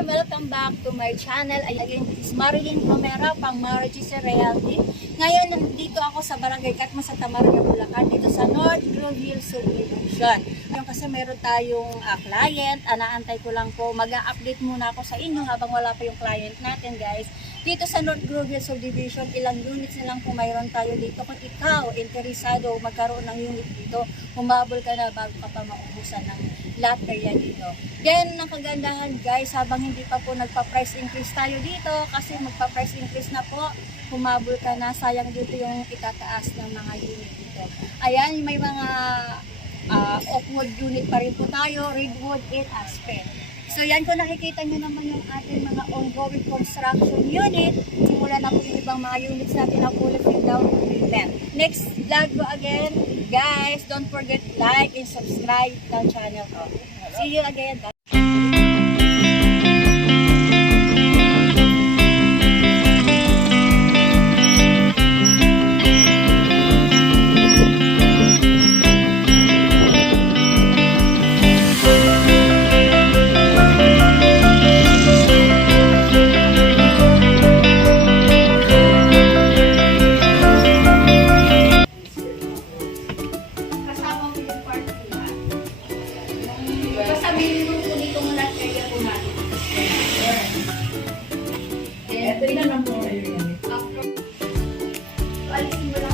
everyone! Welcome back to my channel. Again, this is Marilyn Romero, pang Marriage Reality. Ngayon, nandito ako sa Barangay Catma sa Tamarga, Bulacan, dito sa North Grove Hills Subdivision. Ngayon kasi meron tayong client, naantay ko lang po, mag-a-update muna ako sa inyo habang wala pa yung client natin, guys. Dito sa North Grove Hills Subdivision, ilang units na lang kung mayroon tayo dito. Kung ikaw, interesado magkaroon ng unit dito, humabol ka na bago ka pa maubusan ng lot area dito. Then, ang kagandahan guys, habang hindi pa po nagpa-price increase tayo dito, kasi magpa-price increase na po, humabol ka na, sayang dito yung itataas ng mga unit dito. Ayan, may mga oakwood unit pa rin po tayo, redwood and aspen. So yan, kung nakikita nyo naman yung ating mga ongoing construction unit, simula na po yung ibang mga units natin na fully filled down payment. Next vlog ko again, guys, don't forget like and subscribe ng channel ko. See you again. Bye. Ito na lang po kayo yan. Alisin mo lang